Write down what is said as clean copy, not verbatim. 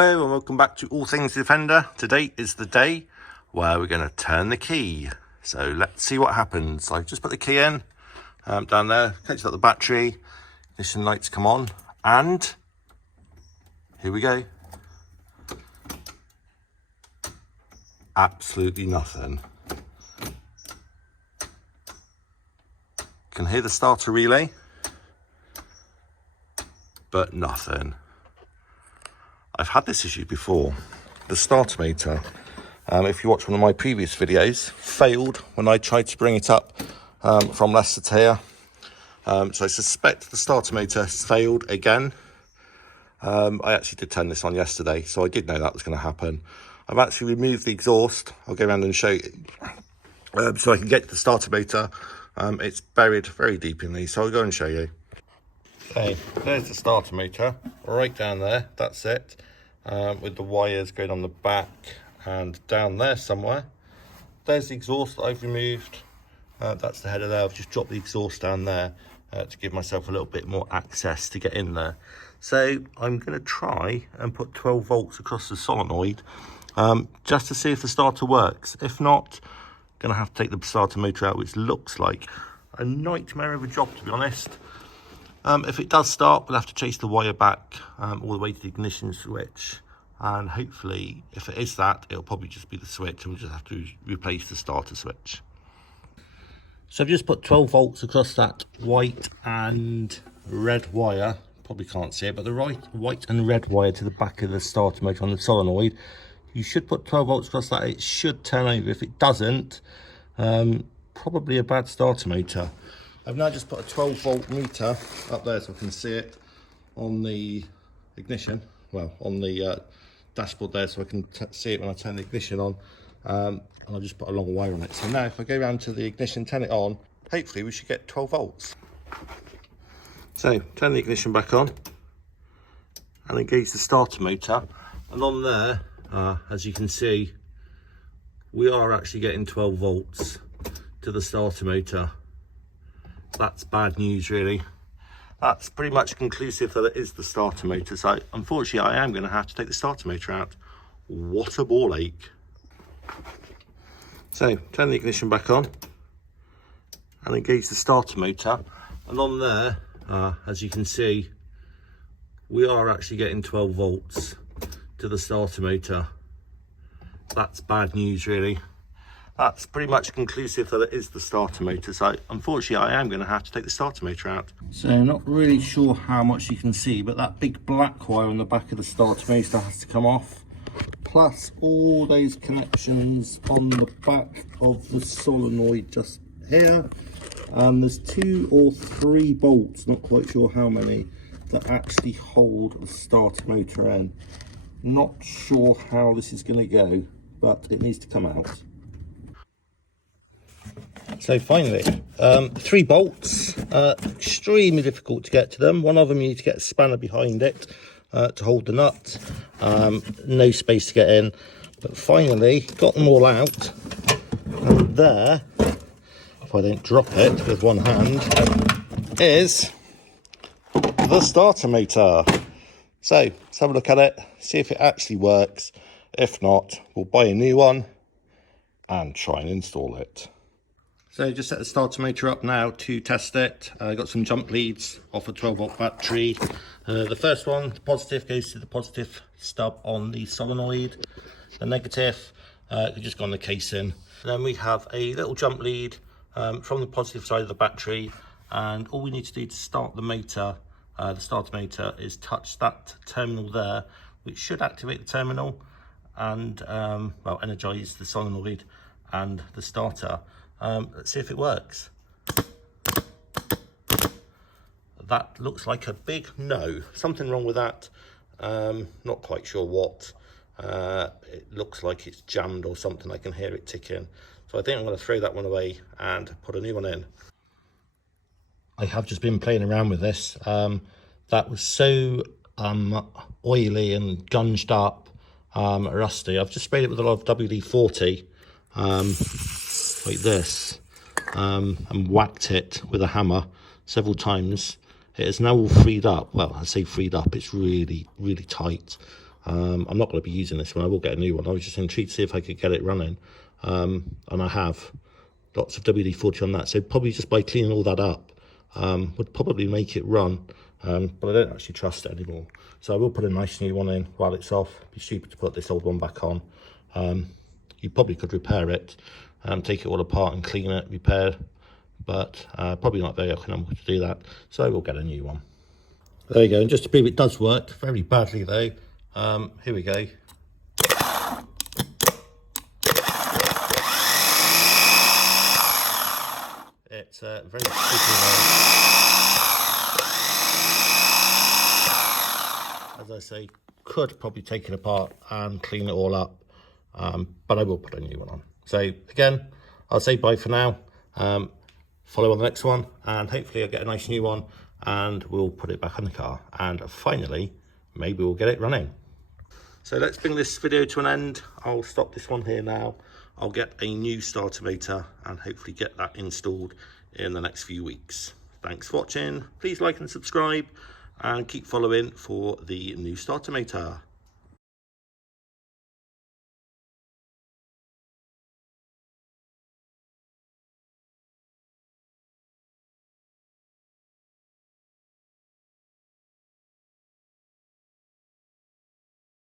Hello and welcome back to All Things Defender. Today is the day where we're going to turn the key. So let's see what happens. I've just put the key in down there, connected up the battery, ignition lights come on, and here we go. Absolutely nothing. Can hear the starter relay, but nothing. I've had this issue before. The starter motor, if you watch one of my previous videos, failed when I tried to bring it up from Leicester to here. So I suspect the starter motor has failed again. I actually did turn this on yesterday, so I did know that was going to happen. I've actually removed the exhaust. I'll go around and show you so I can get to the starter motor. It's buried very deep in these, so I'll go and show you. Okay, there's the starter motor right down there. That's it, with the wires going on the back and down there somewhere. There's the exhaust that I've removed. That's the header there. I've just dropped the exhaust down there to give myself a little bit more access to get in there. So I'm going to try and put 12 volts across the solenoid just to see if the starter works. If not, I'm going to have to take the starter motor out, which looks like a nightmare of a job, to be honest. If it does start, we'll have to chase the wire back all the way to the ignition switch, and hopefully if it is that, it'll probably just be the switch and we'll just have to replace the starter switch. So I've just put 12 volts across that white and red wire. Probably can't see it, but the white and red wire to the back of the starter motor on the solenoid. You should put 12 volts across that. It should turn over. If it doesn't, probably a bad starter motor. I've now just put a 12 volt meter up there so I can see it on the ignition, well, on the dashboard there, so I can see it when I turn the ignition on. And I've just put a long wire on it. So now if I go around to the ignition, turn it on, hopefully we should get 12 volts. So turn the ignition back on and engage the starter motor. And on there, as you can see, we are actually getting 12 volts to the starter motor. That's bad news, really. That's pretty much conclusive that it is the starter motor. So unfortunately, I am going to have to take the starter motor out. What a ball ache. So turn the ignition back on and engage the starter motor. And on there, as you can see, we are actually getting 12 volts to the starter motor. That's bad news, really. That's pretty much conclusive that it is the starter motor. So unfortunately, I am going to have to take the starter motor out. So not really sure how much you can see, but that big black wire on the back of the starter motor has to come off. Plus all those connections on the back of the solenoid just here. There's 2 or 3 bolts, not quite sure how many, that actually hold the starter motor in. Not sure how this is going to go, but it needs to come out. So finally, 3 bolts, extremely difficult to get to them. One of them you need to get a spanner behind it to hold the nut. No space to get in, but finally got them all out. And there, if I don't drop it with one hand, is the starter motor. So let's have a look at it, see if it actually works. If not, we'll buy a new one and try and install it. So just set the starter motor up now to test it. I got some jump leads off a 12 volt battery. The first one, the positive, goes to the positive stub on the solenoid. The negative could just go on the casing. Then we have a little jump lead from the positive side of the battery, and all we need to do to start the motor, the starter motor, is touch that terminal there, which should activate the terminal and well, energize the solenoid and the starter. Let's see if it works. That looks like a big no. Something wrong with that. Not quite sure what. It looks like it's jammed or something. I can hear it ticking. So I think I'm going to throw that one away and put a new one in. I have just been playing around with this. That was so oily and gunged up, rusty. I've just sprayed it with a lot of WD-40. Like this, and whacked it with a hammer several times. It is now all freed up. Well, I say freed up, it's really, really tight. I'm not going to be using this one. I will get a new one. I was just intrigued to see if I could get it running, and I have lots of WD-40 on that. So probably just by cleaning all that up would probably make it run, but I don't actually trust it anymore. So I will put a nice new one in while it's off. It'd be stupid to put this old one back on. You probably could repair it, take it all apart and clean it, repair, but probably not very economical to do that. So I will get a new one. There you go, and just to prove it does work, very badly though, here we go. It's very sticky though. As I say, could probably take it apart and clean it all up, but I will put a new one on. So again, I'll say bye for now. Follow on the next one, and hopefully I'll get a nice new one and we'll put it back on the car, and finally maybe we'll get it running. So let's bring this video to an end. I'll stop this one here now. I'll get a new starter motor and hopefully get that installed in the next few weeks. Thanks for watching. Please like and subscribe and keep following for the new starter motor.